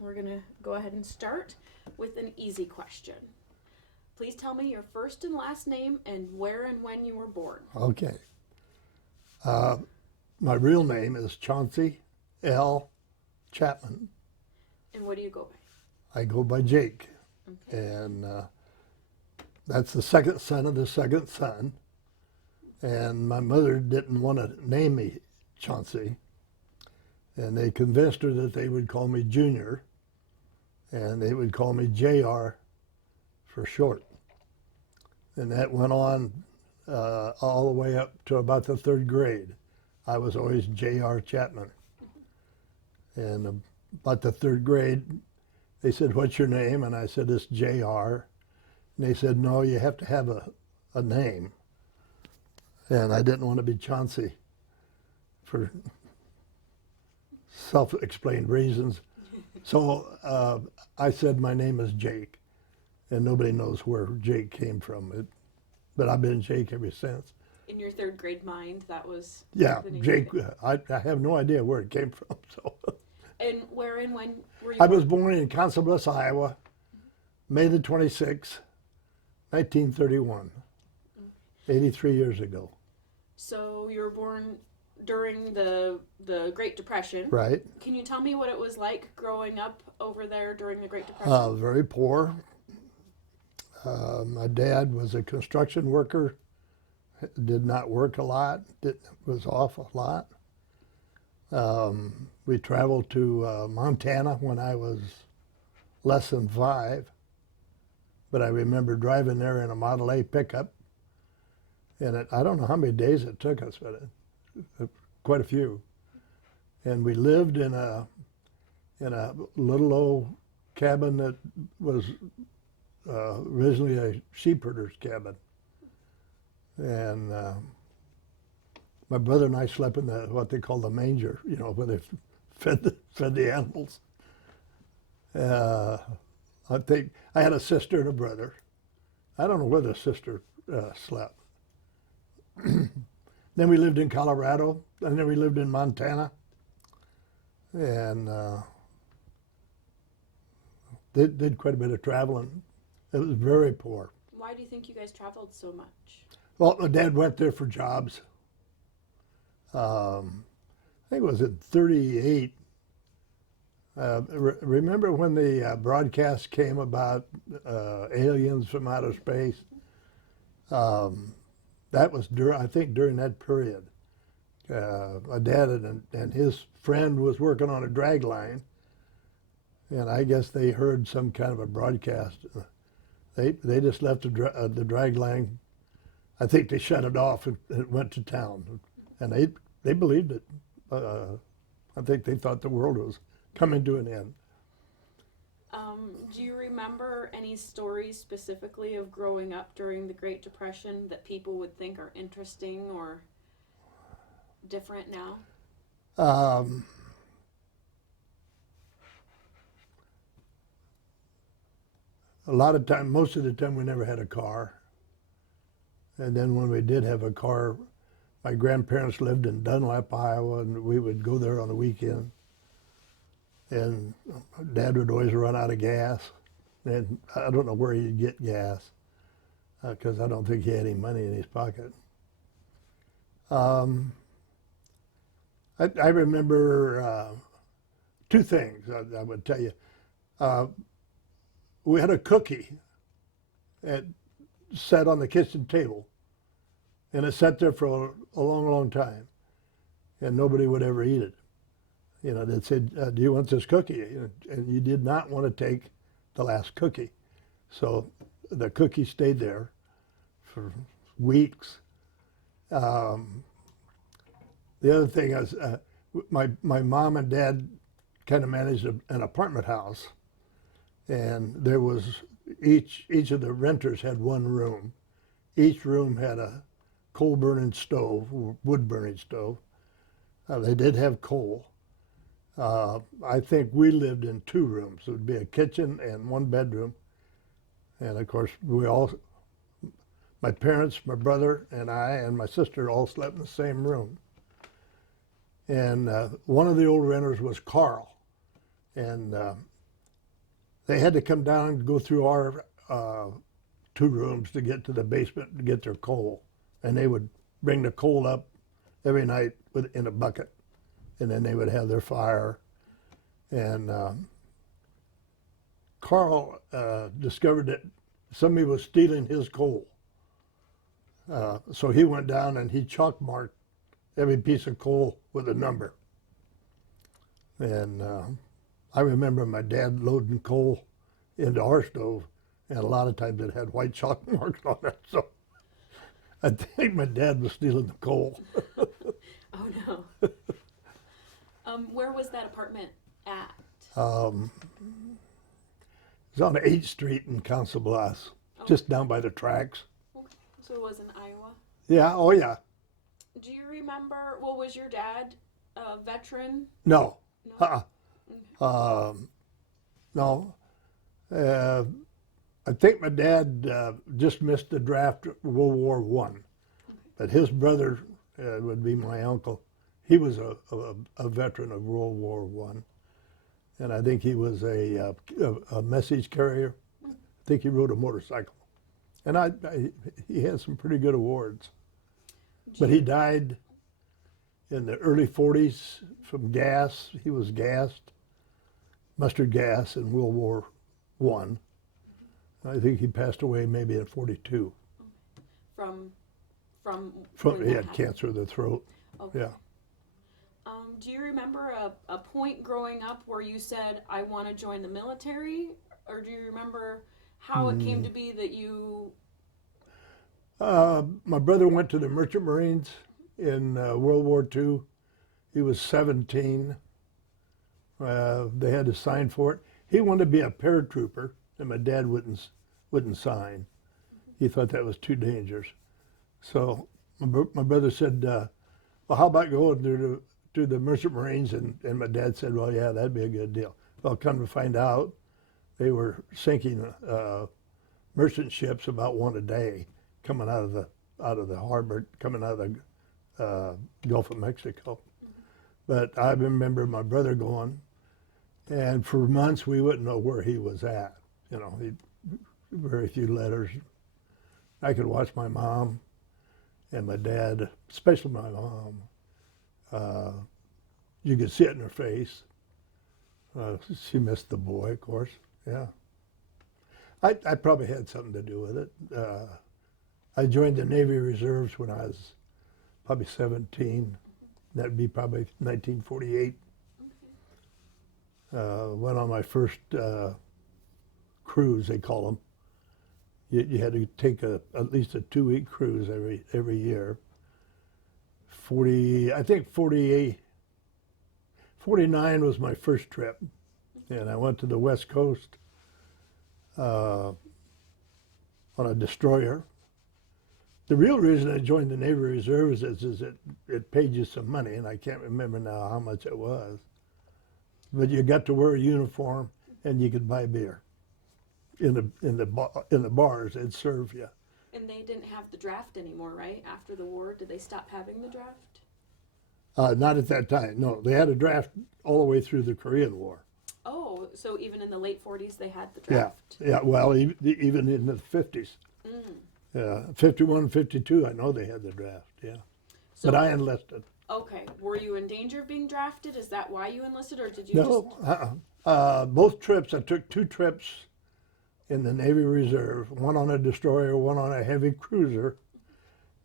We're going to go ahead and start with an easy question. Please tell me your first and last name and where and when you were born. Okay. My real name is Chauncey L. Chapman. And what do you go by? I go by Jake. Okay. And that's the second son of the second son. And my mother didn't want to name me Chauncey. And they convinced her that they would call me Junior. And they would call me JR for short. And that went on all the way up to about the third grade. I was always J.R. Chapman. And about the third grade, they said, "What's your name?" And I said, "It's J.R." And they said, "No, you have to have a name." And I didn't want to be Chauncey for self-explained reasons. So I said my name is Jake. And nobody knows where Jake came from. But I've been Jake ever since. In your third grade mind, that was Yeah, the name. Jake. I have no idea where it came from. So. And where and when were you I was born in Council Bluffs, Iowa, May the 26th, 1931, 83 years ago. So you were born during the Great Depression. Right. Can you tell me what it was like growing up over there during the Great Depression? Very poor. My dad was a construction worker, did not work a lot, was off a lot. We traveled to Montana when I was less than 5, but I remember driving there in a Model A pickup, and I don't know how many days it took us, but quite a few. And we lived in a little old cabin that was originally a sheep herder's cabin. And my brother and I slept in what they call the manger, where they fed the animals. I think I had a sister and a brother. I don't know where the sister slept. Then we lived in Colorado, and then we lived in Montana. And did quite a bit of traveling. It was very poor. Why do you think you guys traveled so much? Well, my dad went there for jobs. I think it was in 38. Remember when the broadcast came about aliens from outer space? That was I think during that period. My dad and his friend was working on a drag line, and I guess they heard some kind of a broadcast. They just left the drag line. I think they shut it off and it went to town, and they believed it. I think they thought the world was coming to an end. Do you remember any stories specifically of growing up during the Great Depression that people would think are interesting or different now? A lot of time, most of the time, we never had a car. And then when we did have a car, my grandparents lived in Dunlap, Iowa, and we would go there on the weekend. And Dad would always run out of gas. And I don't know where he'd get gas, because I don't think he had any money in his pocket. I remember two things I would tell you. We had a cookie that sat on the kitchen table, and it sat there for a long, long time, and nobody would ever eat it. They'd say, "Do you want this cookie?" And you did not want to take the last cookie. So the cookie stayed there for weeks. The other thing is, my mom and dad kind of managed an apartment house, and there was each of the renters had one room. Each room had a coal burning stove, wood burning stove. They did have coal. I think we lived in 2 rooms. It would be a kitchen and 1 bedroom. And of course, my parents, my brother, and I, and my sister all slept in the same room. And one of the old renters was Carl. And they had to come down and go through our 2 rooms to get to the basement to get their coal. And they would bring the coal up every night in a bucket. And then they would have their fire. And Carl discovered that somebody was stealing his coal. So he went down and he chalk marked every piece of coal with a number. And I remember my dad loading coal into our stove, and a lot of times it had white chalk marks on it. So I think my dad was stealing the coal. Oh no. Where was that apartment at? It was on 8th Street in Council Bluffs, just down by the tracks. Okay. So it was in Iowa? Yeah, oh yeah. Do you remember, well, was your dad a veteran? No. No? No. I think my dad just missed the draft of World War I. Okay. But his brother would be my uncle. He was a veteran of World War I. And I think he was a message carrier. I think he rode a motorcycle. And he had some pretty good awards. But he died in the early 40s from gas. He was gassed, mustard gas in World War I. I think he passed away maybe in 42. From he had cancer of the throat. Okay. Yeah. Do you remember a point growing up where you said, I want to join the military? Or do you remember how it came to be that you... My brother went to the Merchant Marines in World War II. He was 17. They had to sign for it. He wanted to be a paratrooper, and my dad wouldn't sign. He thought that was too dangerous. So my brother said, well, how about going to the Merchant Marines? And my dad said, well, yeah, that'd be a good deal. Well, come to find out, they were sinking merchant ships about 1 a day coming out of the harbor, coming out of the Gulf of Mexico. But I remember my brother going, and for months we wouldn't know where he was at. You know, very few letters. I could watch my mom and my dad, especially my mom. You could see it in her face. She missed the boy, of course. Yeah. I probably had something to do with it. I joined the Navy Reserves when I was probably 17. That would be probably 1948. Went on my first cruise, they call them. You had to take at least a 2-week cruise every year. 49 was my first trip, and I went to the West Coast on a destroyer. The real reason I joined the Navy Reserves is it paid you some money, and I can't remember now how much it was. But you got to wear a uniform, and you could buy beer in the bars. They'd serve you. And they didn't have the draft anymore, right? After the war, did they stop having the draft? Not at that time. No, they had a draft all the way through the Korean War. Oh, so even in the late 40s, they had the draft. Yeah. Well, even in the 50s. Yeah, 51, 52, I know they had the draft, yeah. So, but I enlisted. Okay. Were you in danger of being drafted? Is that why you enlisted, or did you No, both trips, I took 2 trips in the Navy Reserve, one on a destroyer, one on a heavy cruiser,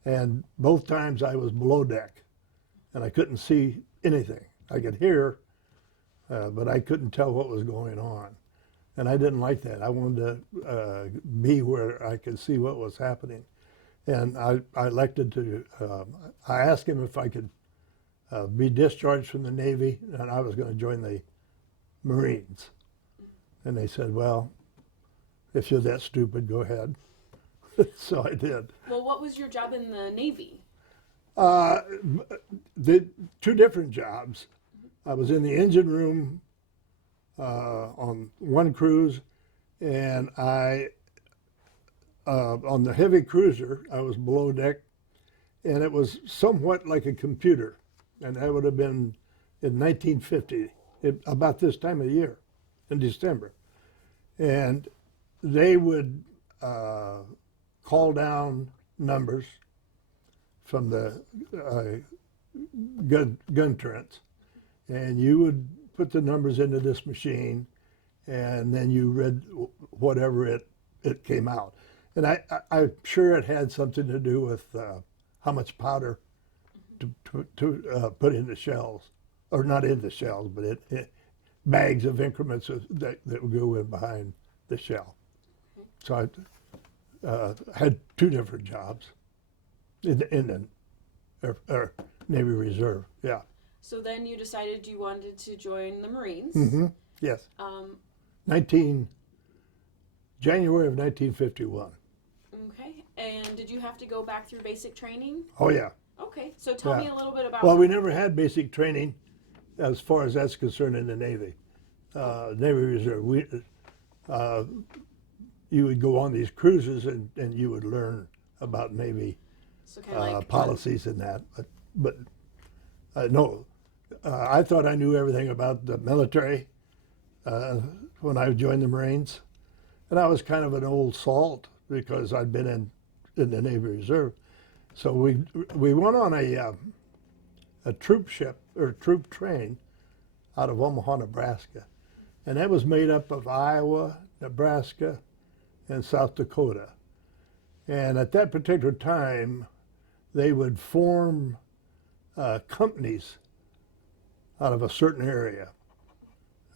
and both times I was below deck, and I couldn't see anything. I could hear, but I couldn't tell what was going on. And I didn't like that. I wanted to be where I could see what was happening. And I elected to, I asked him if I could be discharged from the Navy, and I was going to join the Marines. And they said, well, if you're that stupid, go ahead. So I did. Well, what was your job in the Navy? The 2 different jobs. I was in the engine room on one cruise, and on the heavy cruiser, I was below deck, and it was somewhat like a computer, and that would have been in 1950, about this time of year, in December. and they would call down numbers from the gun turrets, and you would put the numbers into this machine, and then you read whatever it came out. And I'm sure it had something to do with how much powder to put in the shells, or not in the shells, but bags of increments that would go in behind the shell. So I had 2 different jobs in the Navy Reserve. Yeah. So then you decided you wanted to join the Marines. Mm-hmm. Yes. January of 1951. Okay. And did you have to go back through basic training? Oh yeah. Okay. So tell me a little bit about. Well, we never had basic training, as far as that's concerned, in the Navy. Navy Reserve. You would go on these cruises and you would learn about Navy so kind of like policies and that. But no, I thought I knew everything about the military when I joined the Marines. And I was kind of an old salt because I'd been in the Navy Reserve. So we went on a troop ship, or troop train, out of Omaha, Nebraska. And that was made up of Iowa, Nebraska, and South Dakota. And at that particular time, they would form companies out of a certain area.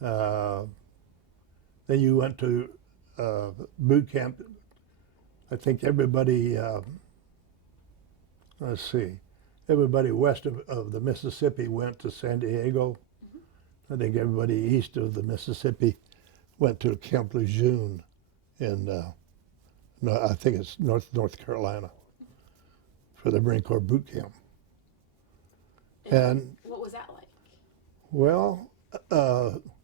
Then you went to boot camp. I think everybody, let's see, everybody west of the Mississippi went to San Diego. I think everybody east of the Mississippi went to Camp Lejeune in, no, I think it's North Carolina, for the Marine Corps boot camp. And what was that like? well,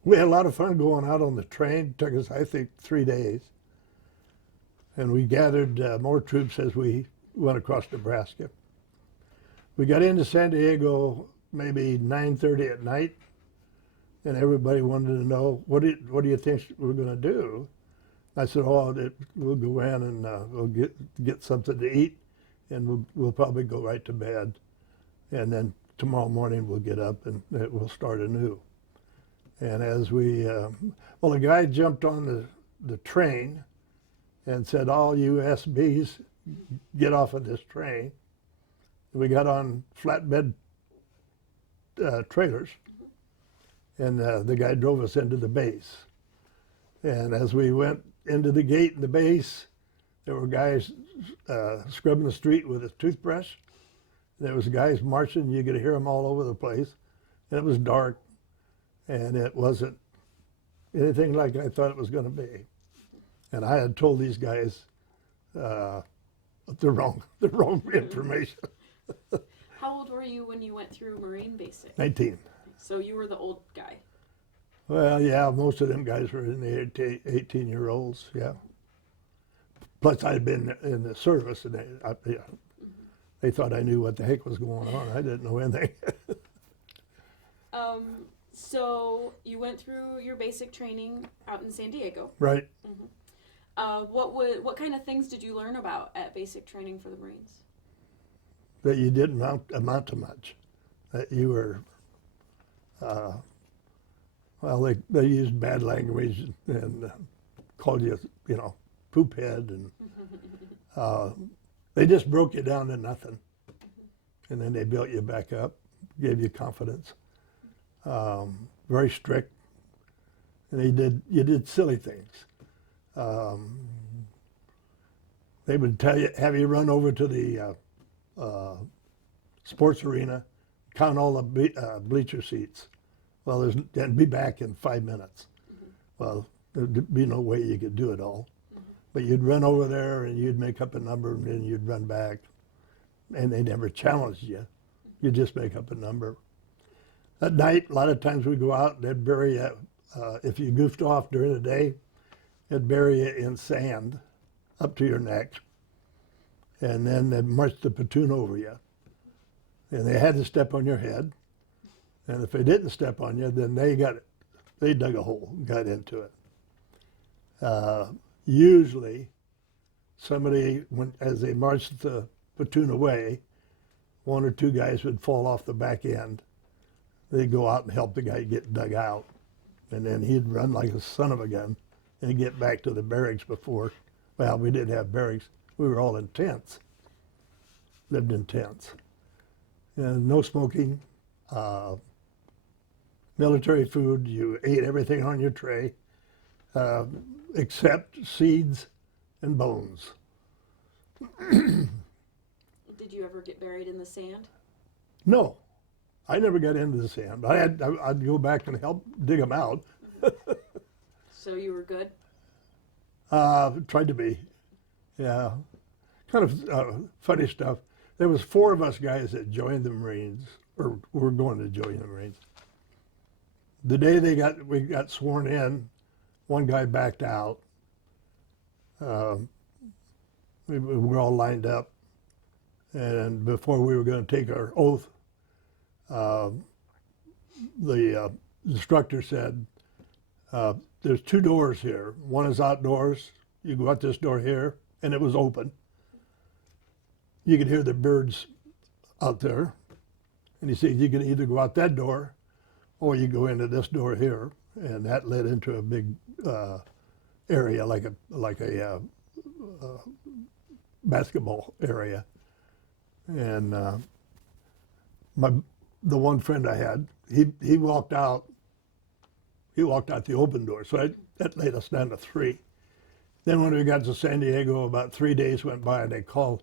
we had a lot of fun going out on the train. It took us, I think, 3 days. And we gathered more troops as we went across Nebraska. We got into San Diego maybe 9:30 at night, and everybody wanted to know, what do you think we're going to do? I said, we'll go in and we'll get something to eat, and we'll probably go right to bed. And then tomorrow morning we'll get up and we'll start anew. And as a guy jumped on the train and said, all you SBs, get off of this train. We got on flatbed trailers, and the guy drove us into the base. And as we went into the gate in the base, there were guys scrubbing the street with a toothbrush. There was guys marching. You could hear them all over the place. And it was dark, and it wasn't anything like I thought it was going to be. And I had told these guys the wrong information. How old were you when you went through Marine Basic? 19. So you were the old guy. Well, yeah, most of them guys were in the 18-year-olds, yeah. Plus, I'd been in the service, and they thought I knew what the heck was going on. I didn't know anything. So you went through your basic training out in San Diego. Right. Mm-hmm. What kind of things did you learn about at basic training for the Marines? That you didn't amount to much. That you were, they used bad language and called you, poop head, and they just broke you down to nothing. And then they built you back up, gave you confidence. Very strict. And you did silly things. They would have you run over to the sports arena, count all the bleacher seats. Well, and be back in 5 minutes. Well, there'd be no way you could do it all. But you'd run over there and you'd make up a number, and then you'd run back. And they never challenged you. You just make up a number. At night, a lot of times we'd go out and they'd bury you. If you goofed off during the day, they'd bury you in sand up to your neck. And then they'd march the platoon over you. And they had to step on your head. And if they didn't step on you, then they dug a hole and got into it. Usually, somebody, as they marched the platoon away, one or two guys would fall off the back end. They'd go out and help the guy get dug out. And then he'd run like a son of a gun and get back to the barracks before. Well, we didn't have barracks. We were all in tents, lived in tents. And no smoking, military food, you ate everything on your tray, except seeds and bones. Did you ever get buried in the sand? No, I never got into the sand. I'd go back and help dig them out. So you were good? Tried to be, yeah. Kind of funny stuff. There was 4 of us guys that joined the Marines, or were going to join the Marines. The day we got sworn in, one guy backed out. We were all lined up, and before we were going to take our oath, the instructor said, there's 2 doors here. One is outdoors. You go out this door here, and it was open. You could hear the birds out there. And he said, you can either go out that door, or you go into this door here. And that led into a big area, like a basketball area. And the one friend I had, he walked out. He walked out the open door, so that laid us down to 3. Then when we got to San Diego, about 3 days went by, and they called.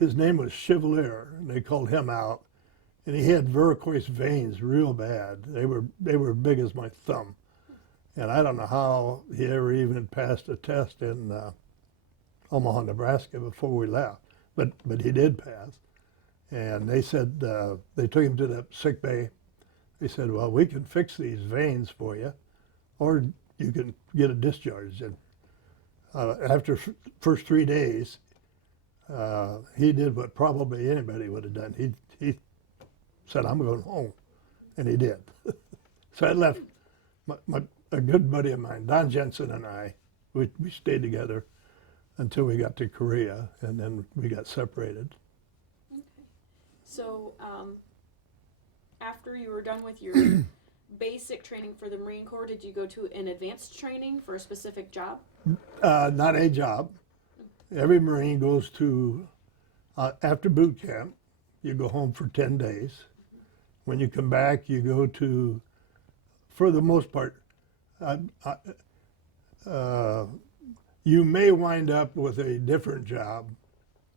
His name was Chevalier, and they called him out, and he had varicose veins real bad. They were big as my thumb, and I don't know how he ever even passed a test in Omaha, Nebraska before we left, but he did pass. And they said they took him to the sick bay. They said, well, we can fix these veins for you, or you can get a discharge. And after first 3 days, he did what probably anybody would have done. He said, I'm going home, and he did. So I left. A good buddy of mine, Don Jensen, and I, we stayed together until we got to Korea, and then we got separated. Okay. So after you were done with your basic training for the Marine Corps, did you go to an advanced training for a specific job? Not a job. Every Marine goes to, after boot camp, you go home for 10 days. When you come back, you go to, for the most part, you may wind up with a different job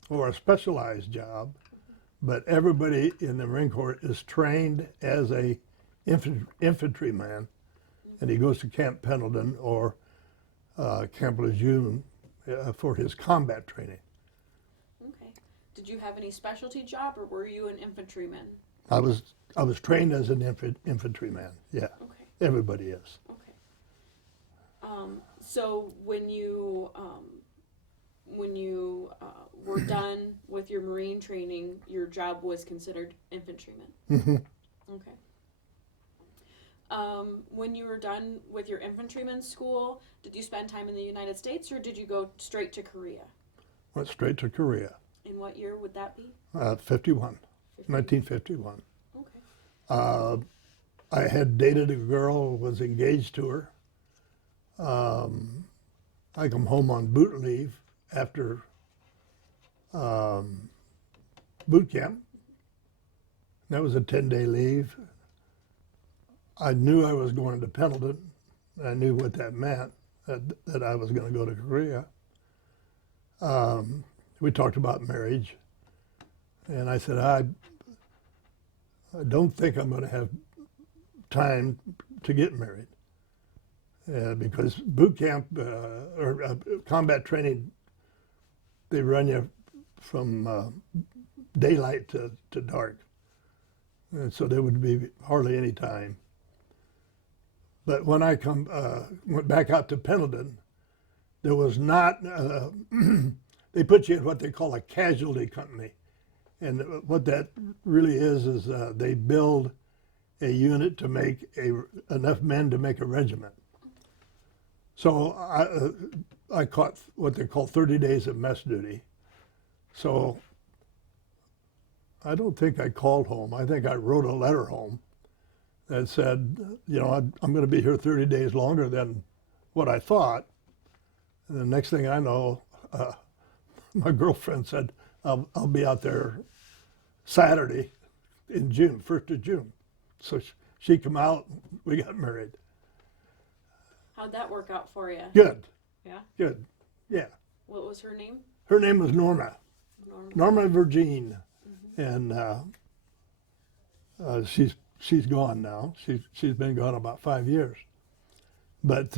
or a specialized job, but everybody in the Marine Corps is trained as a infantryman, and he goes to Camp Pendleton or Camp Lejeune for his combat training. Okay. Did you have any specialty job, or were you an infantryman? I was trained as an infantryman. Yeah. Okay. Everybody is. Okay. So when you were done with your Marine training, your job was considered infantryman. Mm-hmm. Okay. When you were done with your infantryman school, did you spend time in the United States, or did you go straight to Korea? Went straight to Korea. In what year would that be? 1951. Okay. I had dated a girl, was engaged to her. I come home on boot leave after boot camp. That was a 10-day leave. I knew I was going to Pendleton. I knew what that meant, that I was going to go to Korea. We talked about marriage, and I said, I don't think I'm going to have time to get married. Because boot camp or combat training, they run you from daylight to dark. And so there would be hardly any time. But when I went back out to Pendleton, there was not, they put you in what they call a casualty company. And what that really is they build a unit to make enough men to make a regiment. So I caught what they call 30 days of mess duty. So I don't think I called home. I think I wrote a letter home that said, you know, I'm going to be here 30 days longer than what I thought. And the next thing I know, my girlfriend said, I'll be out there Saturday in June, 1st of June. So she come out, we got married. How'd that work out for you? Good, Yeah. good, yeah. What was her name? Her name was Norma. Norma. Norma Virginie. And she's gone now. She's been gone about 5 years. But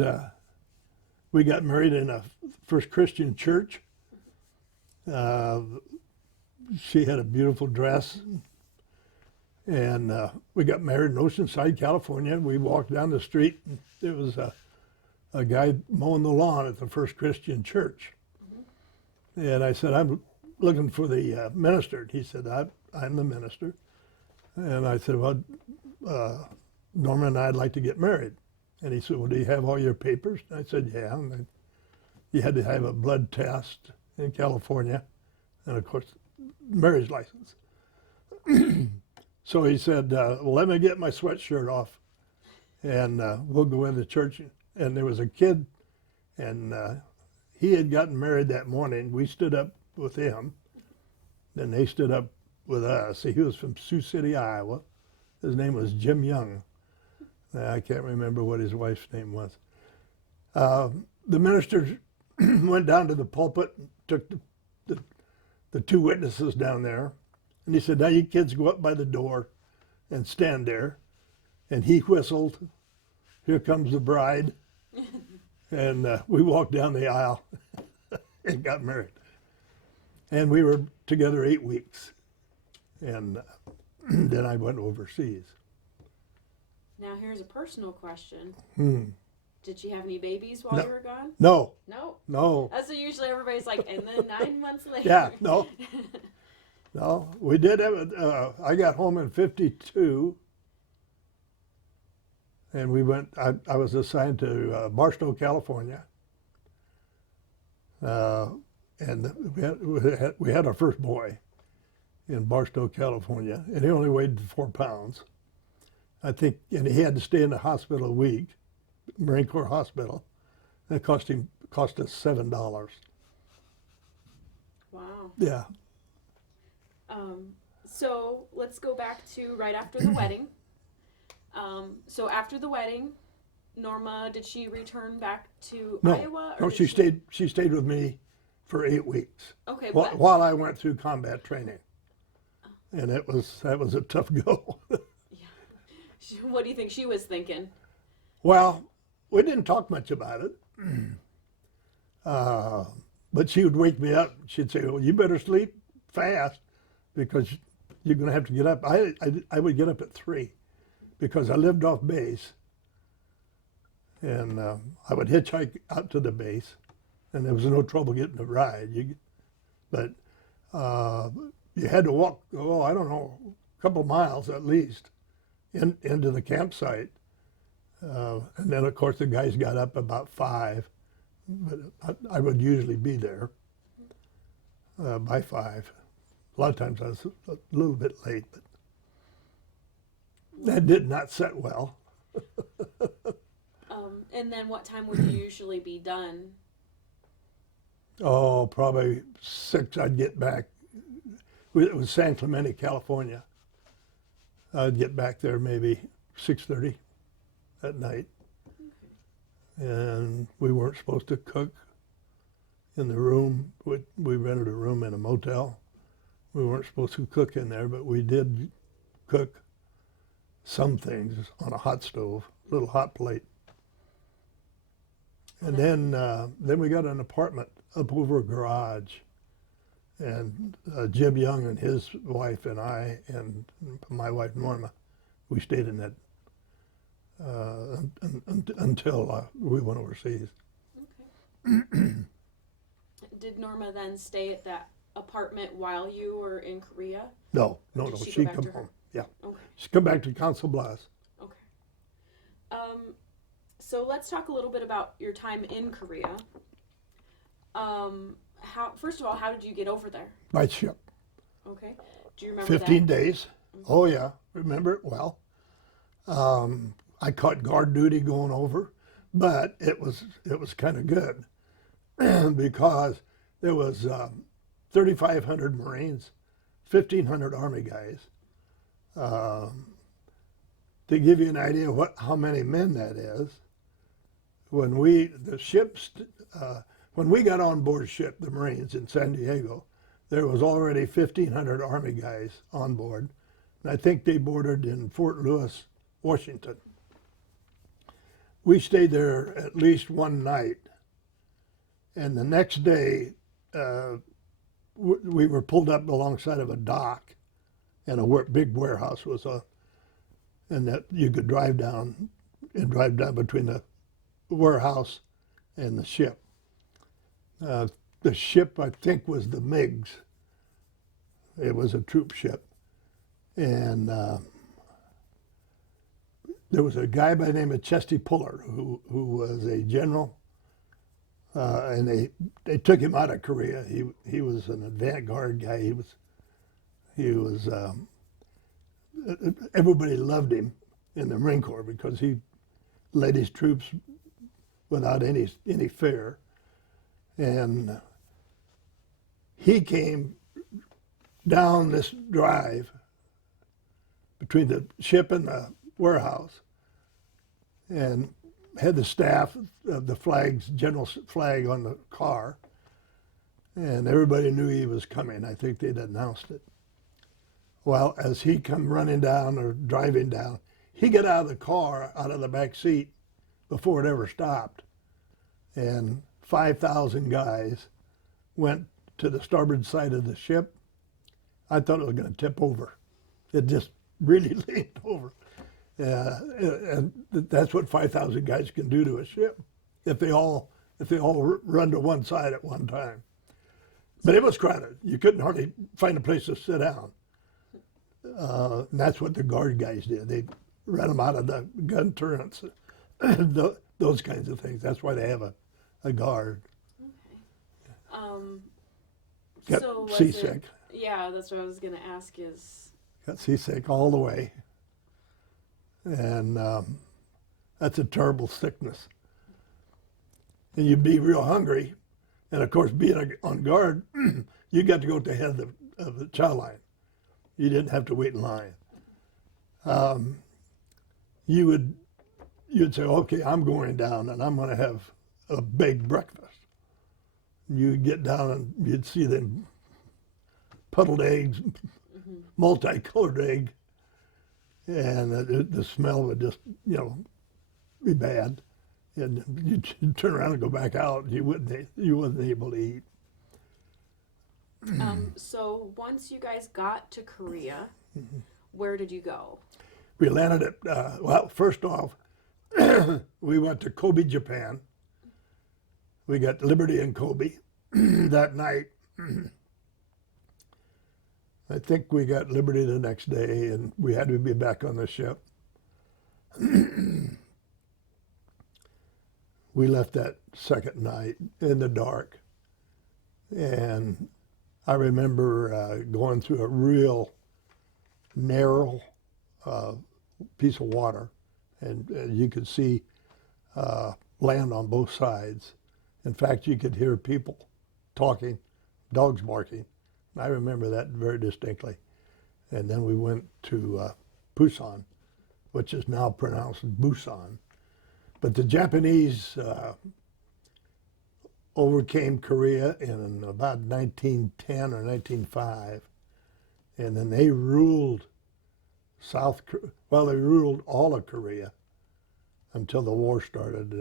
we got married in a First Christian church. She had a beautiful dress. And we got married in Oceanside, California. We walked down the street, and there was a guy mowing the lawn at the First Christian church. And I said, I'm looking for the minister. He said, I'm the minister. And I said, well, Norma and I'd like to get married. And he said, well, do you have all your papers? And I said, yeah. And you had to have a blood test in California, and of course, marriage license. So he said, well, let me get my sweatshirt off, and we'll go in the church. And there was a kid, and he had gotten married that morning. We stood up with him, then they stood up with us. He was from Sioux City, Iowa. His name was Jim Young. I can't remember what his wife's name was. The minister went down to the pulpit, and took the two witnesses down there, and he said, now you kids go up by the door and stand there. And he whistled, here comes the bride. And we walked down the aisle and got married. And we were together 8 weeks. And then I went overseas. Now here's a personal question. Hmm. Did she have any babies while you were gone? No. No. No. That's what usually everybody's like, and then 9 months later. Yeah, no. No, we did have it. I got home in 52. And we went, I was assigned to Barstow, California. And we had our first boy in Barstow, California, and he only weighed 4 pounds. I think, and he had to stay in the hospital a week, Marine Corps hospital. And it cost us $7. Wow. Yeah. So let's go back to right after the wedding. So after the wedding, Norma, did she return back to Iowa? No, she stayed with me for 8 weeks. Okay. While I went through combat training. And that was a tough go. Yeah. What do you think she was thinking? Well, we didn't talk much about it. But she would wake me up. She'd say, well, you better sleep fast because you're going to have to get up. I would get up at 3 because I lived off base. And I would hitchhike out to the base. And there was no trouble getting a ride. But you had to walk, I don't know, a couple miles at least into the campsite. And then, of course, the guys got up about 5. But I would usually be there by 5. A lot of times I was a little bit late, but that did not set well. And then what time would you usually be done? Oh, probably 6 I'd get back. It was San Clemente, California. I'd get back there maybe 6:30 at night. And we weren't supposed to cook in the room. We rented a room in a motel. We weren't supposed to cook in there, but we did cook some things on a hot stove, a little hot plate. And then we got an apartment up over a garage. And Jim Young and his wife and I and my wife Norma, we stayed in that until we went overseas. Okay. Did Norma then stay at that apartment while you were in Korea? No. She'd come home. Yeah. Okay. She'd come back to Council Bluffs. Okay. So let's talk a little bit about your time in Korea. First of all, how did you get over there? By ship. Okay. Do you remember 15 that? days. Oh yeah, remember it well. I caught guard duty going over, but it was kind of good because there was 3,500 Marines, 1,500 Army guys. To give you an idea how many men that is, when we got on board ship, the Marines in San Diego, there was already 1,500 Army guys on board, and I think they boarded in Fort Lewis, Washington. We stayed there at least one night, and the next day we were pulled up alongside of a dock, and a big warehouse was and that you could drive down between the warehouse and the ship. The ship, I think, was the Meigs. It was a troop ship. And there was a guy by the name of Chesty Puller who was a general, and they took him out of Korea. He was an avant-garde guy. He was everybody loved him in the Marine Corps because he led his troops without any fear. And he came down this drive between the ship and the warehouse and had the staff of the flags, general flag on the car. And everybody knew he was coming. I think they'd announced it. Well, as he come running down or driving down, he got out of the car, out of the back seat, before it ever stopped. And 5,000 guys went to the starboard side of the ship. I thought it was going to tip over. It just really leaned over. And that's what 5,000 guys can do to a ship if they all run to one side at one time. But it was crowded. You couldn't hardly find a place to sit down. And that's what the guard guys did. They ran them out of the gun turrets, those kinds of things. That's why they have a guard. Okay. Got So was seasick. Yeah, that's what I was going to ask is. Got seasick all the way. And that's a terrible sickness. And you'd be real hungry. And of course, being on guard, you got to go to the head of the chow line. You didn't have to wait in line. You'd say, okay, I'm going down and I'm going to have a big breakfast. You'd get down and you'd see them puddled eggs, multicolored egg, and the smell would just, be bad. And you'd turn around and go back out. You wasn't able to eat. So once you guys got to Korea, where did you go? We landed at, well, first off, we went to Kobe, Japan. We got Liberty in Kobe that night. I think we got Liberty the next day, and we had to be back on the ship. We left that second night in the dark, and I remember going through a real narrow piece of water, and you could see land on both sides. In fact, you could hear people talking, dogs barking. I remember that very distinctly. And then we went to Busan, which is now pronounced Busan. But the Japanese overcame Korea in about 1910 or 1905, and then they ruled they ruled all of Korea until the war started,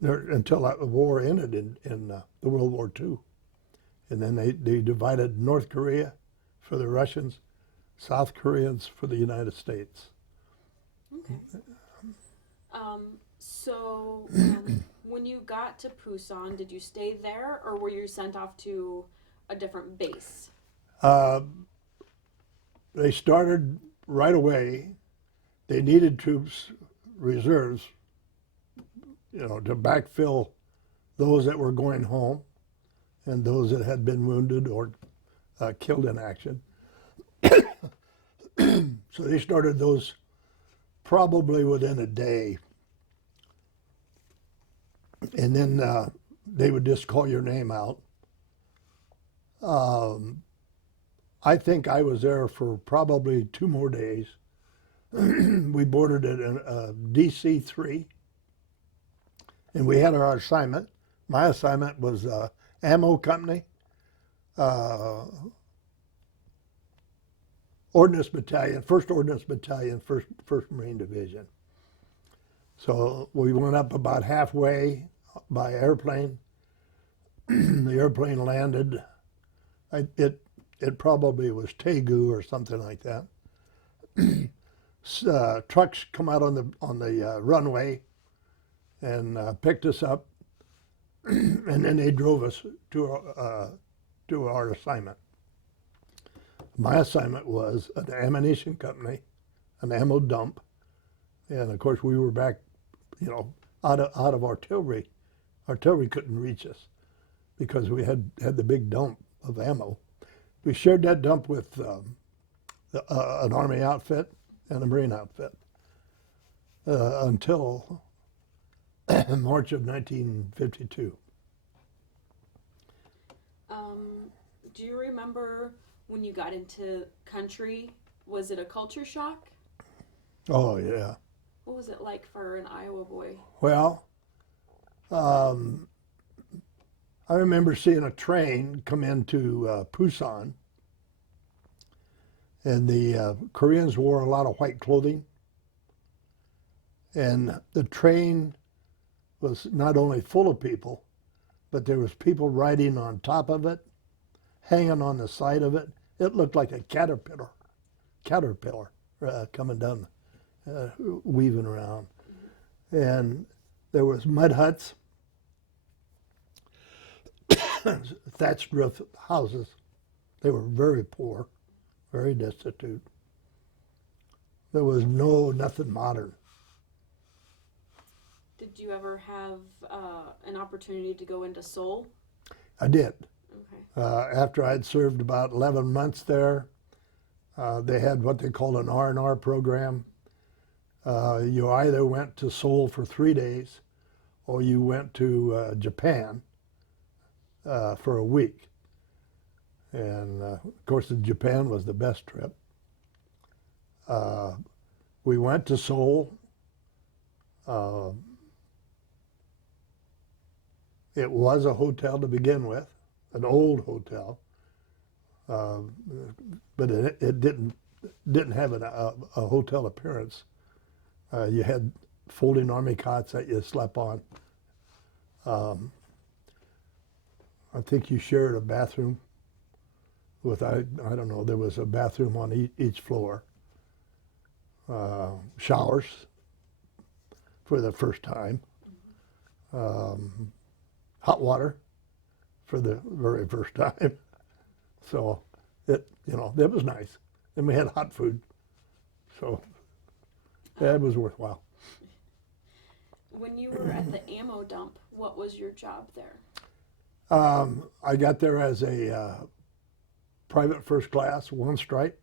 until the war ended in the World War II. And then they divided North Korea for the Russians, South Koreans for the United States. Okay. So when you got to Busan, did you stay there, or were you sent off to a different base? They started right away. They needed troops, reserves, to backfill those that were going home and those that had been wounded or killed in action. So they started those probably within a day. And then they would just call your name out. I think I was there for probably 2 more days. We boarded at DC-3, and we had our assignment. My assignment was ammo company, Ordnance Battalion, 1st Ordnance Battalion, 1st Marine Division. So we went up about halfway by airplane. The airplane landed. It probably was Daegu or something like that. Trucks come out on the runway and picked us up, and then they drove us to our assignment. My assignment was an ammunition company, an ammo dump, and of course we were back, out of artillery. Artillery couldn't reach us because we had the big dump of ammo. We shared that dump with an Army outfit and a Marine outfit until March of 1952. Do you remember when you got into country? Was it a culture shock? Oh, yeah. What was it like for an Iowa boy? Well, I remember seeing a train come into Busan, and the Koreans wore a lot of white clothing, and the train was not only full of people, but there was people riding on top of it, hanging on the side of it. It looked like a caterpillar coming down, weaving around. And there was mud huts, thatched roof houses. They were very poor, very destitute. There was nothing modern. Did you ever have an opportunity to go into Seoul? I did. Okay. After I'd served about 11 months there, they had what they called an R&R program. You either went to Seoul for 3 days or you went to Japan for a week. And of course, Japan was the best trip. We went to Seoul. It was a hotel to begin with, an old hotel, but it didn't have a hotel appearance. You had folding army cots that you slept on. I think you shared a bathroom with, I don't know, there was a bathroom on each floor. Showers for the first time. Hot water for the very first time. So it was nice. And we had hot food. So that was worthwhile. When you were at the ammo dump, what was your job there? I got there as a private first class, 1 stripe.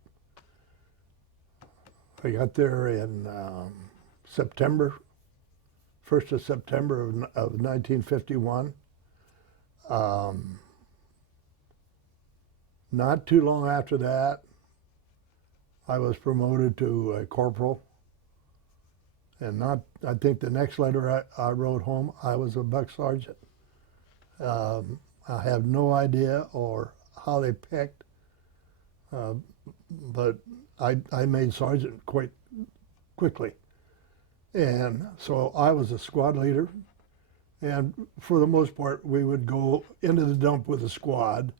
I got there in September, 1st of September of 1951. Not too long after that, I was promoted to a corporal. And I think the next letter I wrote home, I was a buck sergeant. I have no idea or how they picked, but I made sergeant quite quickly. And so I was a squad leader. And for the most part, we would go into the dump with a squad,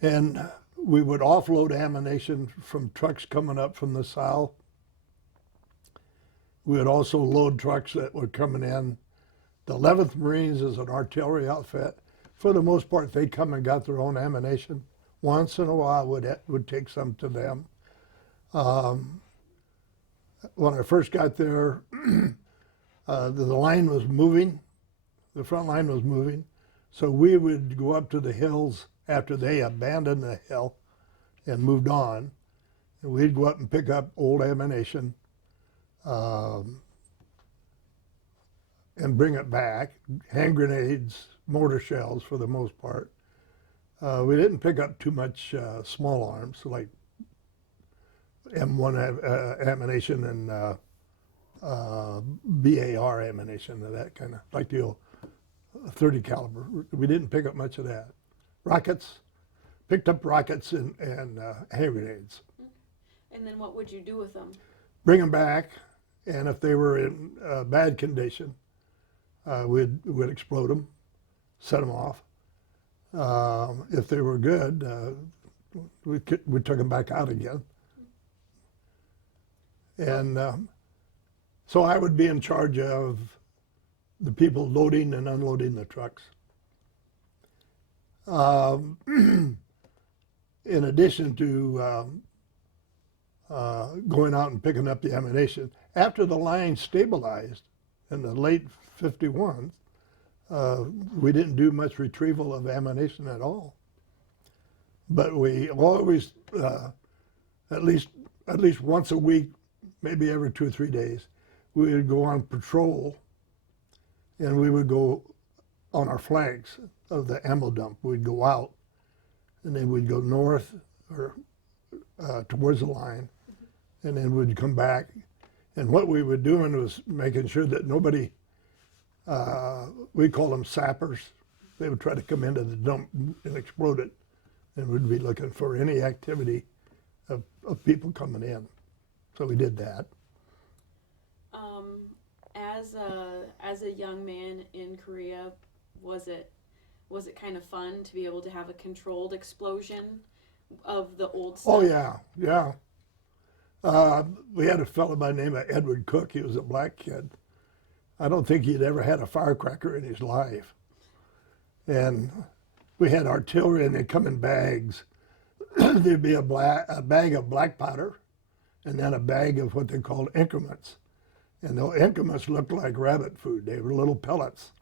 and we would offload ammunition from trucks coming up from the south. We would also load trucks that were coming in. The 11th Marines is an artillery outfit. For the most part, they come and got their own ammunition. Once in a while, would take some to them. When I first got there, the line was moving, the front line was moving, so we would go up to the hills after they abandoned the hill and moved on, and we'd go up and pick up old ammunition and bring it back, hand grenades, mortar shells for the most part. We didn't pick up too much small arms, like M1 ammunition and BAR ammunition, and that kind of, like the old 30 caliber. We didn't pick up much of that. Rockets, picked up rockets and hand grenades. And then what would you do with them? Bring them back, and if they were in bad condition, we'd explode them, set them off. If they were good, we took them back out again. And so I would be in charge of the people loading and unloading the trucks. In addition to going out and picking up the ammunition, after the line stabilized in the late 51s, we didn't do much retrieval of ammunition at all. But we always, at least once a week, maybe every 2 or 3 days, we would go on patrol, and we would go on our flanks of the ammo dump. We'd go out, and then we'd go north or towards the line, and then we'd come back. And what we were doing was making sure that nobody, we call them sappers, they would try to come into the dump and explode it, and we'd be looking for any activity of people coming in. So we did that. As a young man in Korea, was it kind of fun to be able to have a controlled explosion of the old stuff? Oh yeah, yeah. We had a fellow by the name of Edward Cook. He was a black kid. I don't think he'd ever had a firecracker in his life. And we had artillery, and they'd come in bags. There'd be a bag of black powder, and then a bag of what they called increments. And the increments looked like rabbit food. They were little pellets.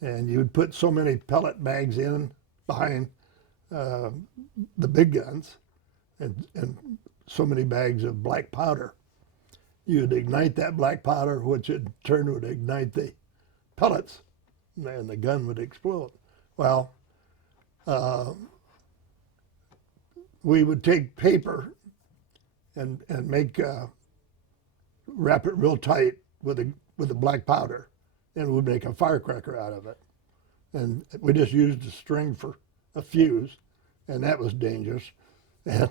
And you would put so many pellet bags in behind the big guns, and so many bags of black powder. You'd ignite that black powder, which in turn would ignite the pellets, and the gun would explode. Well, we would take paper and make wrap it real tight with the black powder, and we'd make a firecracker out of it. And we just used a string for a fuse, and that was dangerous. And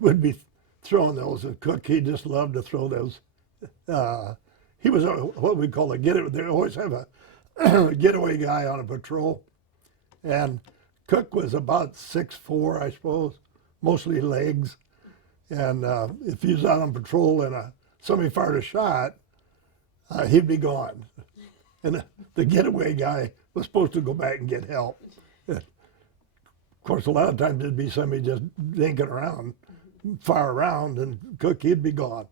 we'd be throwing those. And Cook, he just loved to throw those. He was what we call a getaway. They always have a getaway guy on a patrol, and Cook was about 6'4", I suppose, mostly legs. And if he was out on patrol and somebody fired a shot, he'd be gone. And the getaway guy was supposed to go back and get help. Of course, a lot of times it'd be somebody just dinking around, fire around, and Cook, he'd be gone.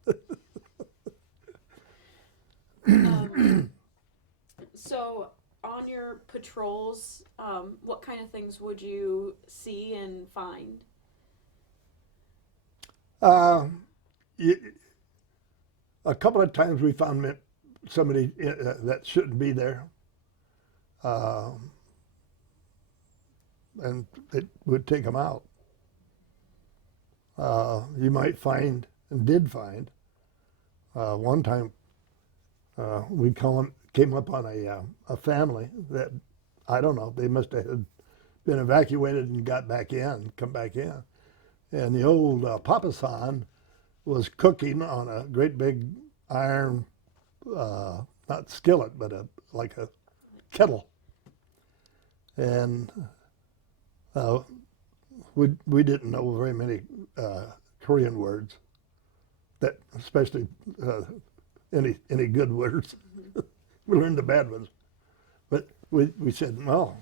So on your patrols, what kind of things would you see and find? A couple of times we found somebody that shouldn't be there, and it would take them out. You might find, and did find, one time we came up on a family that, I don't know, they must have been evacuated and come back in. And the old Papa-san was cooking on a great big iron, not skillet, but like a kettle. And we didn't know very many Korean words, that especially any good words. We learned the bad ones. But we said, well,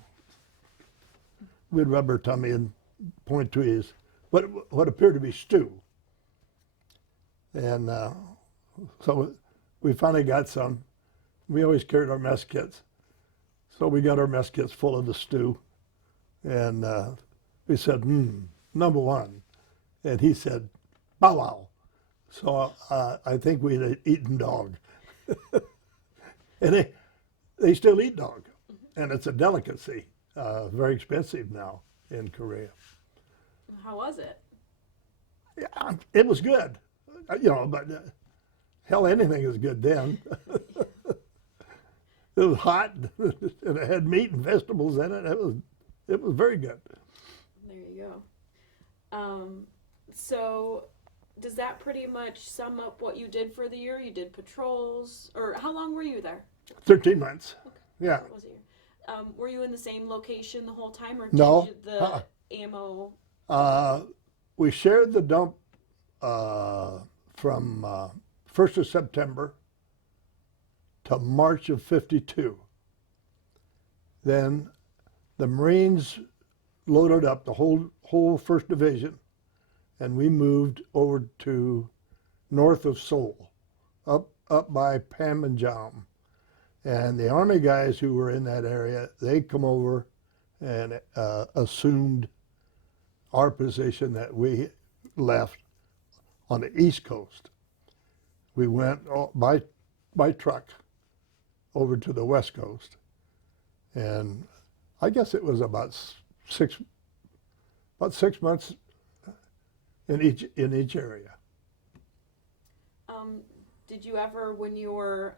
we'd rub our tummy and point to his, what appeared to be stew. And so we finally got some. We always carried our mess kits. So we got our mess kits full of the stew. And we said, number one. And he said, bow wow. So I think we had eaten dog. And they still eat dog. And it's a delicacy, very expensive now in Korea. How was it? Yeah, it was good, but hell, anything is good then. It was hot, and it had meat and vegetables in it. It was very good. There you go. So does that pretty much sum up what you did for the year? You did patrols, or how long were you there? 13 months. Okay. Yeah. That was a year. Were you in the same location the whole time, or did No. you, the ammo? We shared the dump from 1st of September to March of '52. Then the Marines loaded up the whole 1st Division, and we moved over to north of Seoul, up by Panmunjom. And the Army guys who were in that area, they come over and assumed our position that we left on the East Coast. We went by truck over to the West Coast, and I guess it was about six months in each area. Did you ever, when you were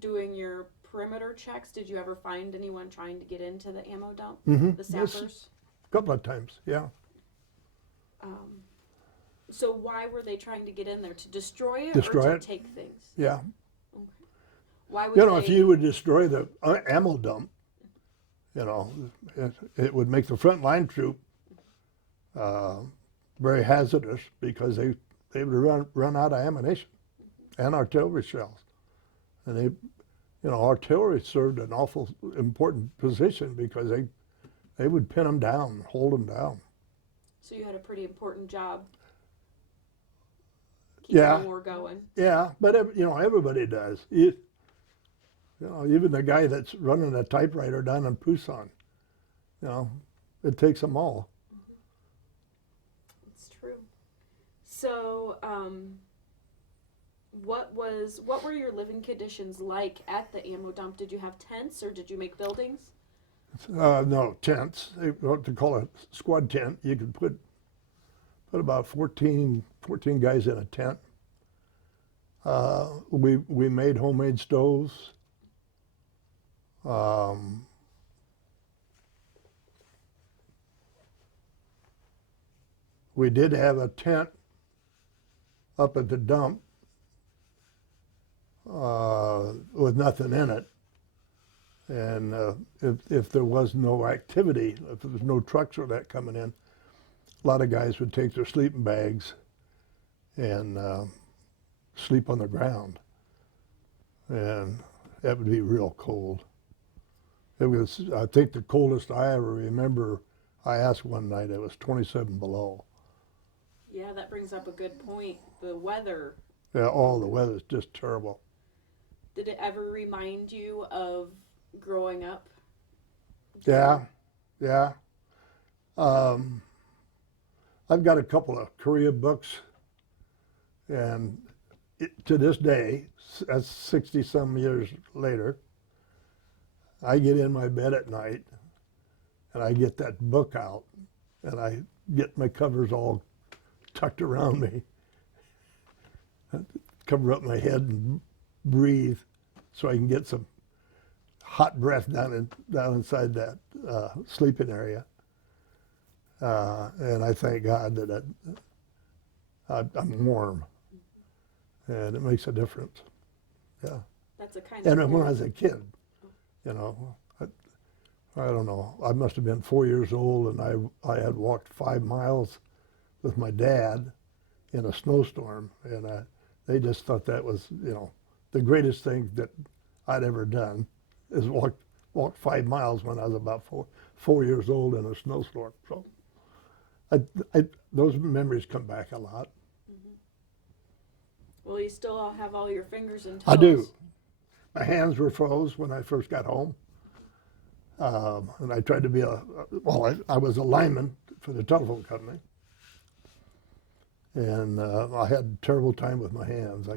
doing your perimeter checks, did you ever find anyone trying to get into the ammo dump? Mm-hmm. The sappers? Yes, a couple of times, yeah. So why were they trying to get in there? To destroy it Destroy or to it. take things? Yeah. Okay. Why would If you would destroy the ammo dump, it would make the front line troop very hazardous because they would run out of ammunition and artillery shells. And artillery served an awful important position because they would pin them down, hold them down. So you had a pretty important job. Keeping the war going. Yeah, but everybody does. Even the guy that's running a typewriter down in Busan, it takes them all. It's true. So, what were your living conditions like at the ammo dump? Did you have tents or did you make buildings? No, tents. What to call a squad tent. You could put about 14 guys in a tent. We made homemade stoves. We did have a tent up at the dump with nothing in it. And if there was no activity, if there was no trucks or that coming in, a lot of guys would take their sleeping bags and sleep on the ground. And that would be real cold. It was, I think, the coldest I ever remember. I asked one night, it was 27 below. Yeah, that brings up a good point. The weather. Yeah, the weather's just terrible. Did it ever remind you of growing up? Yeah. I've got a couple of Korea books, and to this day, that's 60-some years later, I get in my bed at night, and I get that book out, and I get my covers all tucked around me, cover up my head and breathe so I can get some hot breath down inside that sleeping area. And I thank God that I'm warm, and it makes a difference. Yeah. That's a kind And of. when I was a kid, I don't know, I must have been 4 years old, and I had walked 5 miles with my dad in a snowstorm, and they just thought that was, the greatest thing that I'd ever done is walk 5 miles when I was about 4 years old in a snowstorm. So those memories come back a lot. Well, you still all have all your fingers and toes. I do. My hands were froze when I first got home. And I tried to be I was a lineman for the telephone company. And I had a terrible time with my hands.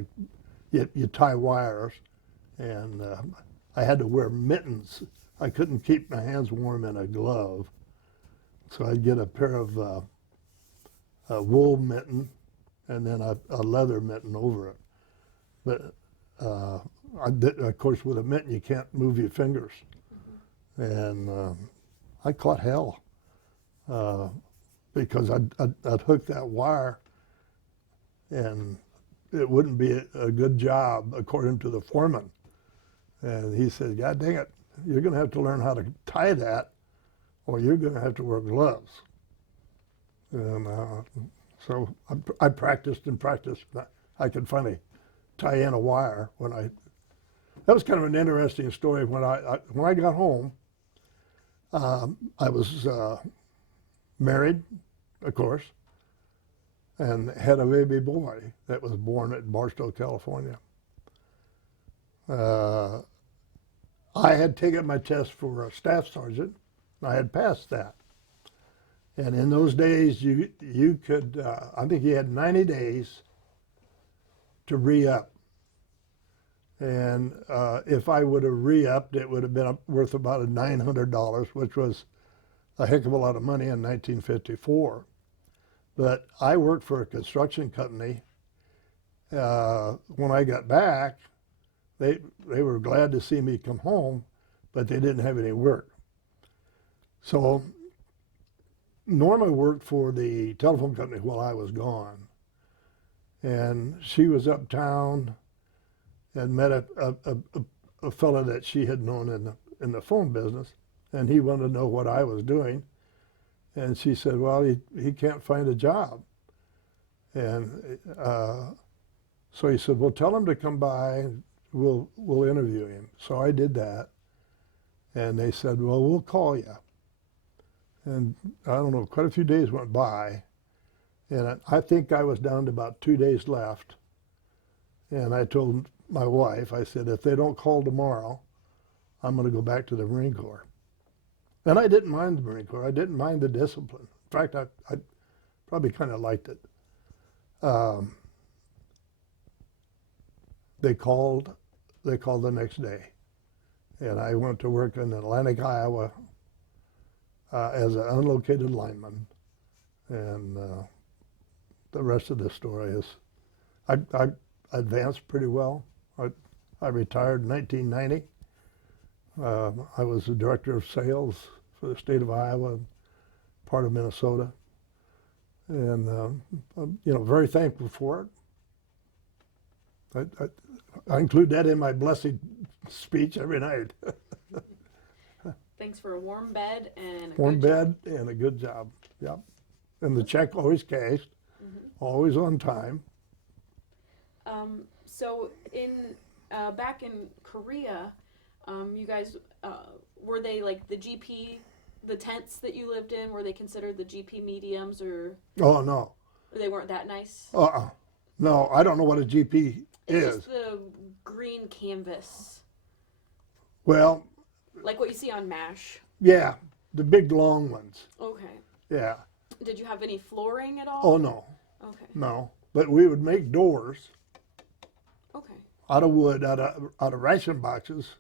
You tie wires, and I had to wear mittens. I couldn't keep my hands warm in a glove. So I'd get a pair of a wool mitten and then a leather mitten over it. But of course, with a mitten, you can't move your fingers. And I caught hell because I'd hook that wire, and it wouldn't be a good job according to the foreman. And he said, God dang it, you're going to have to learn how to tie that, or you're going to have to wear gloves. And so I practiced and practiced. I could finally tie in a wire that was kind of an interesting story. When I got home, I was married, of course, and had a baby boy that was born at Barstow, California. I had taken my test for a staff sergeant. I had passed that. And in those days, you could, I think you had 90 days to re-up. And if I would have re-upped, it would have been worth about $900, which was a heck of a lot of money in 1954. But I worked for a construction company. When I got back, they were glad to see me come home, but they didn't have any work. So Norma worked for the telephone company while I was gone. And she was uptown and met a fellow that she had known in the phone business, and he wanted to know what I was doing. And she said, well, he can't find a job. And so he said, well, tell him to come by, and we'll interview him. So I did that. And they said, well, we'll call you. And I don't know, quite a few days went by. And I think I was down to about 2 days left. And I told my wife, I said, if they don't call tomorrow, I'm going to go back to the Marine Corps. And I didn't mind the Marine Corps. I didn't mind the discipline. In fact, I probably kind of liked it. They called the next day. And I went to work in Atlantic, Iowa as an unlocated lineman. And the rest of the story is, I advanced pretty well. I retired in 1990. I was the director of sales for the state of Iowa, part of Minnesota, and I'm, very thankful for it. I include that in my blessed speech every night. Thanks for a warm bed and a Warm good bed and a good job. Yep, and the check always cashed, always on time. So back in Korea, you guys, were they like the GP, the tents that you lived in, were they considered the GP mediums, or? Oh, no. They weren't that nice? No, I don't know what a GP is. It's just the green canvas. Well. Like what you see on MASH. Yeah, the big long ones. Okay. Yeah. Did you have any flooring at all? Oh, no. Okay. No, but we would make doors. Okay. Out of wood, out of ration boxes.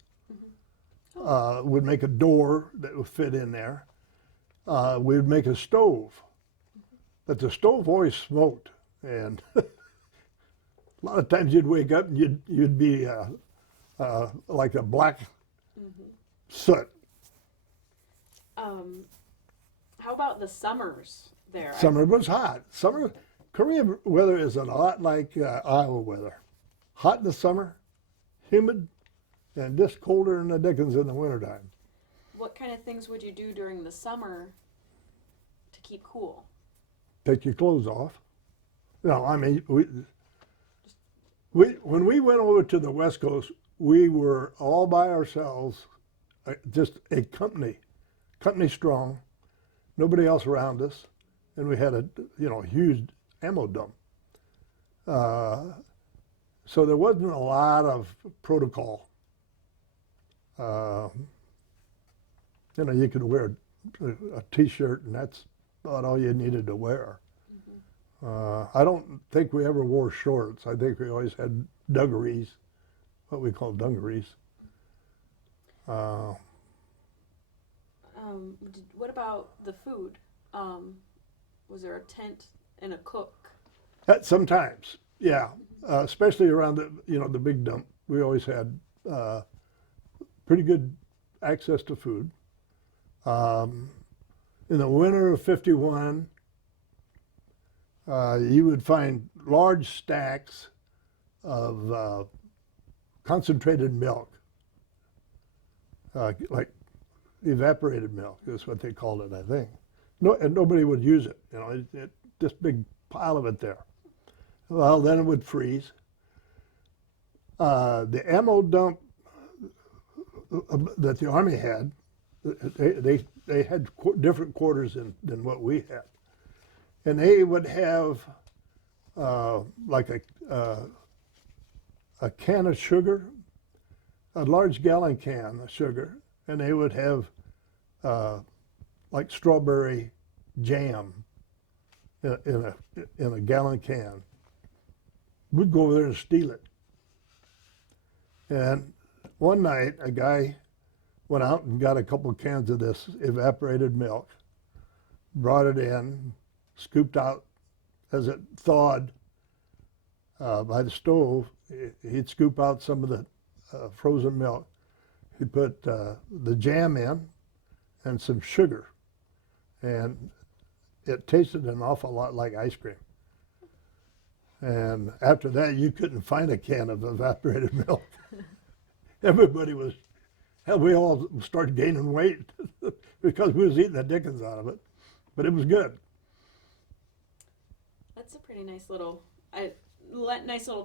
We'd make a door that would fit in there. We'd make a stove, but the stove always smoked, and a lot of times you'd wake up and you'd be like a black soot. How about the summers there? Summer was hot. Korean weather is a lot like Iowa weather. Hot in the summer, humid, and just colder than the dickens in the wintertime. What kind of things would you do during the summer to keep cool? Take your clothes off. No, I mean, when we went over to the West Coast, we were all by ourselves, just a company strong, nobody else around us, and we had a huge ammo dump. So there wasn't a lot of protocol. You could wear a t-shirt and that's about all you needed to wear. I don't think we ever wore shorts. I think we always had dungarees, what we call dungarees. What about the food? Was there a tent and a cook? Sometimes, yeah, especially around the big dump. We always had pretty good access to food. In the winter of '51, you would find large stacks of concentrated milk, like evaporated milk is what they called it, I think. No, and nobody would use it. This big pile of it there. Well, then it would freeze. The ammo dump that the Army had, they had different quarters than what we had, and they would have like a can of sugar, a large gallon can of sugar, and they would have like strawberry jam in a gallon can. We'd go over there and steal it. And one night, a guy went out and got a couple of cans of this evaporated milk, brought it in, scooped out as it thawed by the stove. He'd scoop out some of the frozen milk. He'd put the jam in and some sugar. And it tasted an awful lot like ice cream. And after that, you couldn't find a can of evaporated milk. Everybody was, hell, we all started gaining weight because we was eating the dickens out of it. But it was good. That's a pretty nice little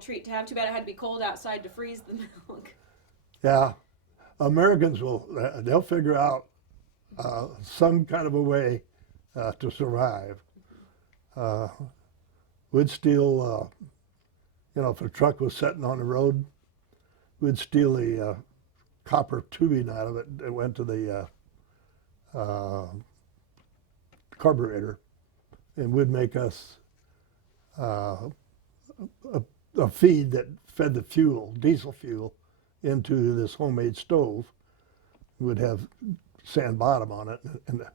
treat to have. Too bad it had to be cold outside to freeze the milk. Yeah, Americans they'll figure out some kind of a way to survive. We'd steal, if a truck was sitting on the road, we'd steal the copper tubing out of it that went to the carburetor, and we'd make us a feed that fed the fuel, diesel fuel, into this homemade stove. We would have sand bottom on it, and the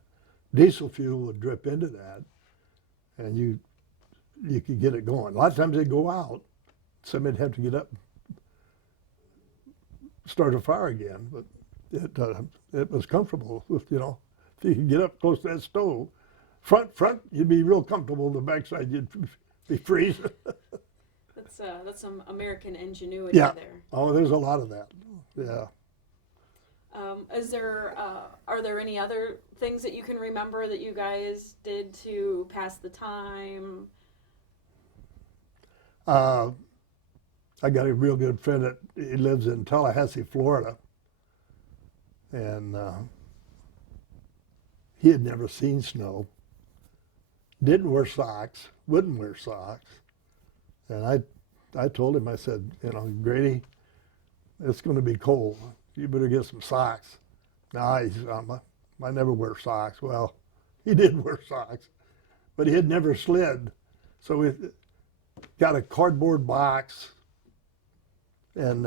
diesel fuel would drip into that, and you could get it going. A lot of times they'd go out, somebody'd have to get up, start a fire again, but it was comfortable. If you could get up close to that stove, front, you'd be real comfortable. The backside, you'd be freezing. That's some American ingenuity Yeah. there. Oh, there's a lot of that. Yeah. Are there any other things that you can remember that you guys did to pass the time? I got a real good friend that he lives in Tallahassee, Florida, and he had never seen snow. Didn't wear socks, wouldn't wear socks, and I told him, I said, Grady, it's going to be cold. You better get some socks. Nah, he said, I never wear socks. Well, he did wear socks, but he had never slid, so we got a cardboard box and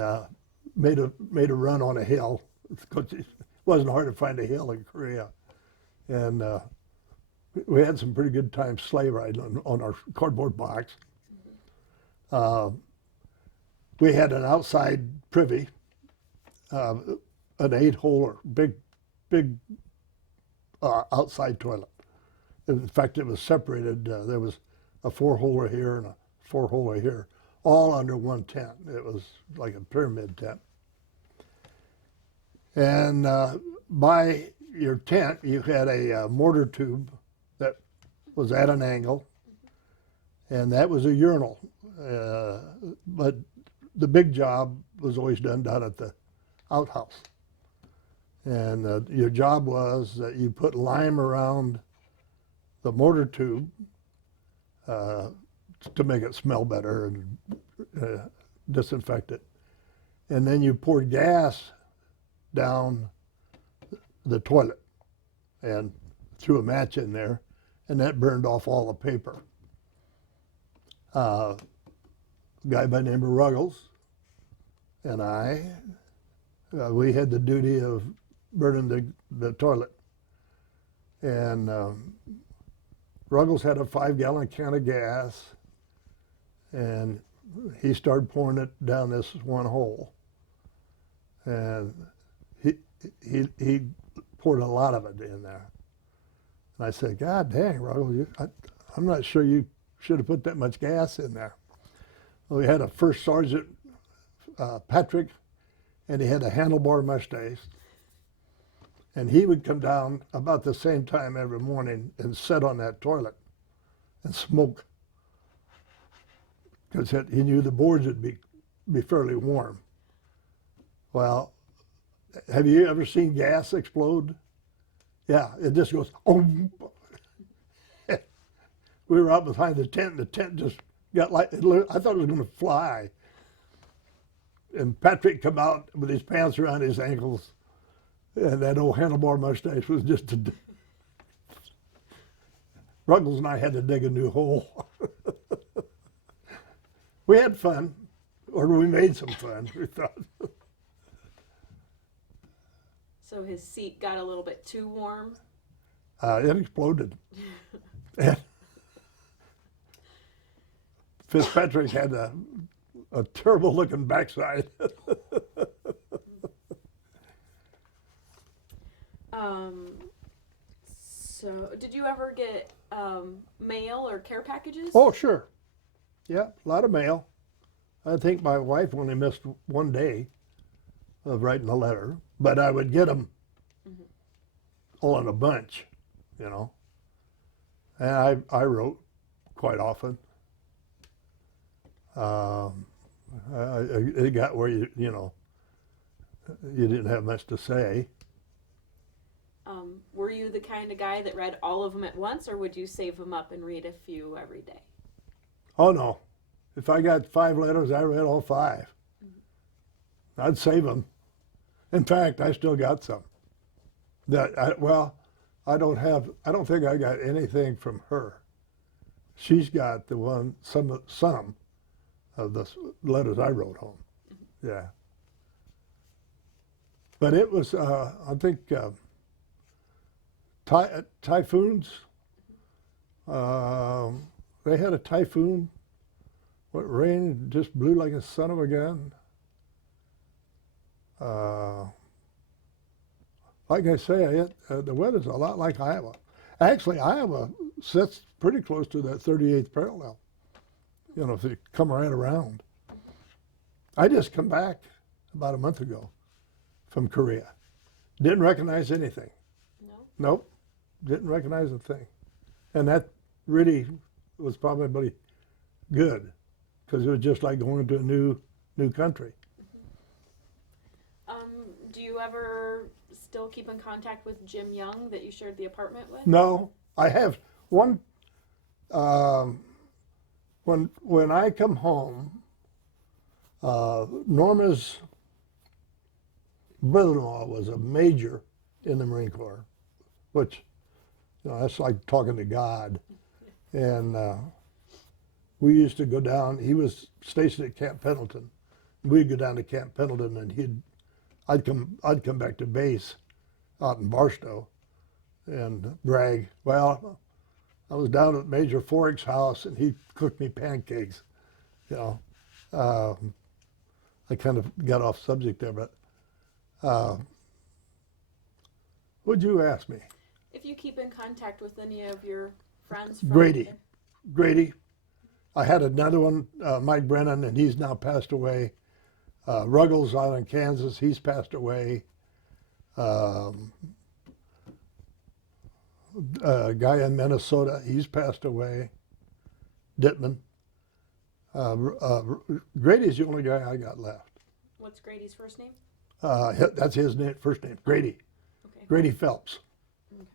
made a run on a hill. It wasn't hard to find a hill in Korea, and we had some pretty good times sleigh riding on our cardboard box. We had an outside privy, an 8-hole, big outside toilet. In fact, it was separated. There was a 4-holer here and a 4-holer here, all under one tent. It was like a pyramid tent. And by your tent, you had a mortar tube that was at an angle, and that was a urinal. But the big job was always done down at the outhouse. And your job was that you put lime around the mortar tube to make it smell better and disinfect it. And then you poured gas down the toilet and threw a match in there, and that burned off all the paper. A guy by the name of Ruggles and I, we had the duty of burning the toilet. And Ruggles had a 5-gallon can of gas, and he started pouring it down this one hole. And he poured a lot of it in there. And I said, God dang, Ruggles, I'm not sure you should have put that much gas in there. Well, we had a first sergeant, Patrick, and he had a handlebar mustache. And he would come down about the same time every morning and sit on that toilet and smoke, because he knew the boards would be fairly warm. Well, have you ever seen gas explode? Yeah, it just goes, oh. We were out behind the tent, and the tent just got like, I thought it was going to fly. And Patrick come out with his pants around his ankles, and that old handlebar mustache was just Ruggles and I had to dig a new hole. We had fun, or we made some fun, we thought. So his seat got a little bit too warm? It exploded. And Fitzpatrick had a terrible looking backside. So did you ever get mail or care packages? Oh, sure. Yeah, a lot of mail. I think my wife only missed one day of writing a letter, but I would get them all in a bunch, you know. And I wrote quite often. It got where you didn't have much to say. Were you the kind of guy that read all of them at once, or would you save them up and read a few every day? Oh no, if I got 5 letters, I read all 5. I'd save them. In fact, I still got some. I don't think I got anything from her. She's got some of the letters I wrote home. Yeah. But it was, I think, typhoons. They had a typhoon. What rain just blew like a son of a gun. Like I say, the weather's a lot like Iowa. Actually, Iowa sits pretty close to that 38th parallel. You know, if you come right around. I just come back about a month ago from Korea. Didn't recognize anything. No? Nope, didn't recognize a thing. And that really was probably good, because it was just like going to a new country. Do you ever still keep in contact with Jim Young that you shared the apartment with? No, I have one. When I come home, Norma's brother-in-law was a major in the Marine Corps, which, you know, that's like talking to God. And we used to go down. He was stationed at Camp Pendleton. We'd go down to Camp Pendleton, and I'd come back to base out in Barstow and brag, well, I was down at Major Forrick's house and he cooked me pancakes. You know, I kind of got off subject there, but what'd you ask me? If you keep in contact with any of your friends from Grady. I had another one, Mike Brennan, and he's now passed away. Ruggles out in Kansas, he's passed away. A guy in Minnesota, he's passed away. Dittman. Grady's the only guy I got left. What's Grady's first name? That's his first name, Grady. Okay. Grady Phelps. Okay.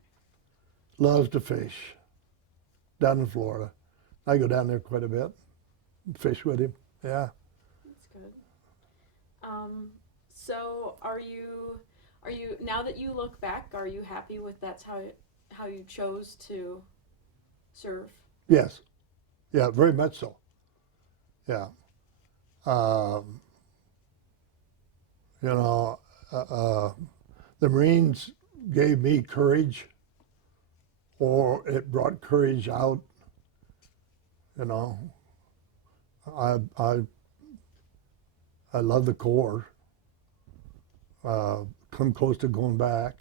Loves to fish down in Florida. I go down there quite a bit, fish with him. Yeah. That's good. So are you now that you look back, are you happy with that's how you chose to serve? Yes. Yeah, very much so. Yeah. Um, you know, uh, uh, the Marines gave me courage, or it brought courage out. You know, I I I love the Corps. Come close to going back,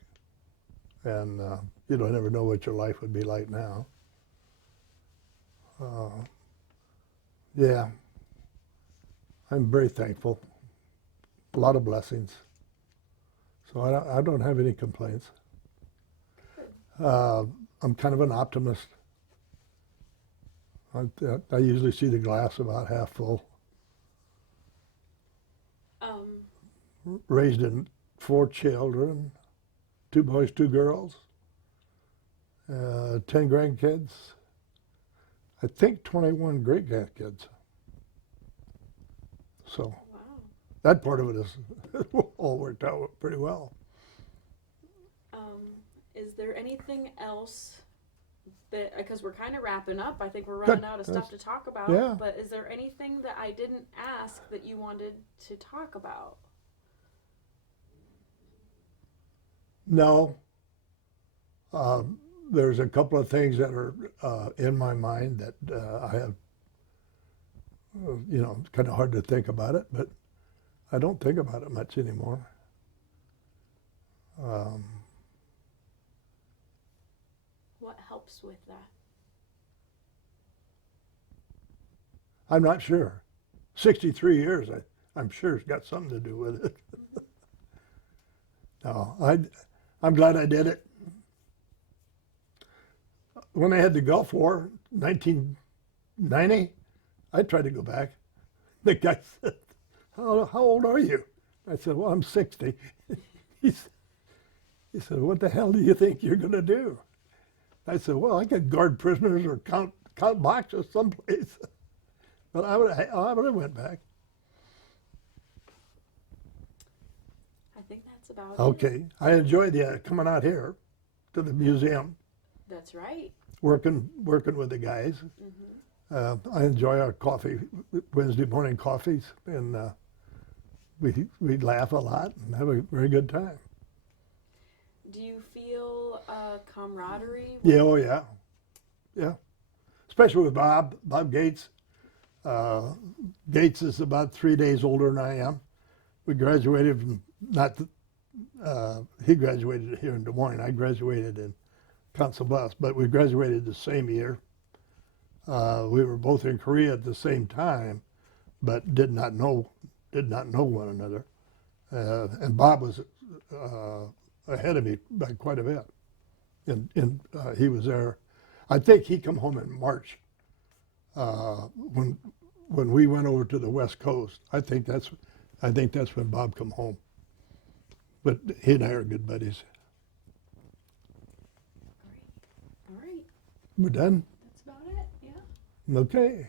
and you don't ever know what your life would be like now. Uh, yeah, I'm very thankful. A lot of blessings. So I don't have any complaints. Uh, I'm kind of an optimist. I usually see the glass about half full. Um, Raised in 4 children, 2 boys, 2 girls, 10 grandkids. I think 21 great grandkids. So wow. that part of it is all worked out pretty well. Is there anything else that, because we're kind of wrapping up, I think we're Good. running out of stuff to talk about. Yeah. But is there anything that I didn't ask that you wanted to talk about? No, there's a couple of things that are in my mind that I have, it's kind of hard to think about it, but I don't think about it much anymore. What helps with that? I'm not sure. 63 years, I'm sure it's got something to do with it. No, I'm glad I did it. When I had the Gulf War, 1990, I tried to go back. The guy said, how old are you? I said, well, I'm 60. He said, what the hell do you think you're going to do? I said, well, I could guard prisoners or count boxes someplace. But I would have went back. I think that's about it. Okay, I enjoyed coming out here to the museum, That's right. working with the guys. I enjoy our coffee, Wednesday morning coffees, and we laugh a lot and have a very good time. Do you feel camaraderie? Yeah, oh yeah, yeah. Especially with Bob Gates. Gates is about 3 days older than I am. We graduated from he graduated here in Des Moines. I graduated in Council Bluffs, but we graduated the same year. We were both in Korea at the same time, but did not know one another. And Bob was ahead of me by quite a bit. And he was there. I think he come home in March when we went over to the West Coast. I think that's when Bob come home. But he and I are good buddies. All right. We're done. That's about it. Yeah. Okay.